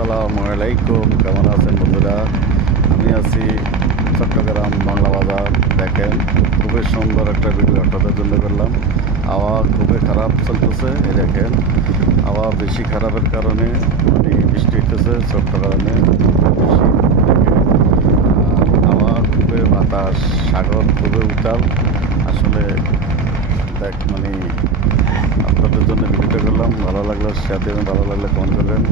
আসসালামু আলাইকুম, কেমন আছেন বন্ধুরা? আমি আছি চট্টগ্রাম বাংলা বাজার। দেখেন, খুবই সুন্দর একটা ভিডিও আপনাদের জন্য করলাম। আবহাওয়া খুবই খারাপ চলতেছে। এই দেখেন, আবহাওয়া বেশি খারাপের কারণে বৃষ্টি হইতেছে চট্টগ্রামে বেশি। দেখেন, আবহাওয়া খুবই বাতাস, সাগর খুবই উত্তাল। আসলে আপনাদের জন্য ভিডিওটা করলাম। ভালো লাগলে শেয়ার দেবেন, ভালো লাগলে কমেন্ট করবেন।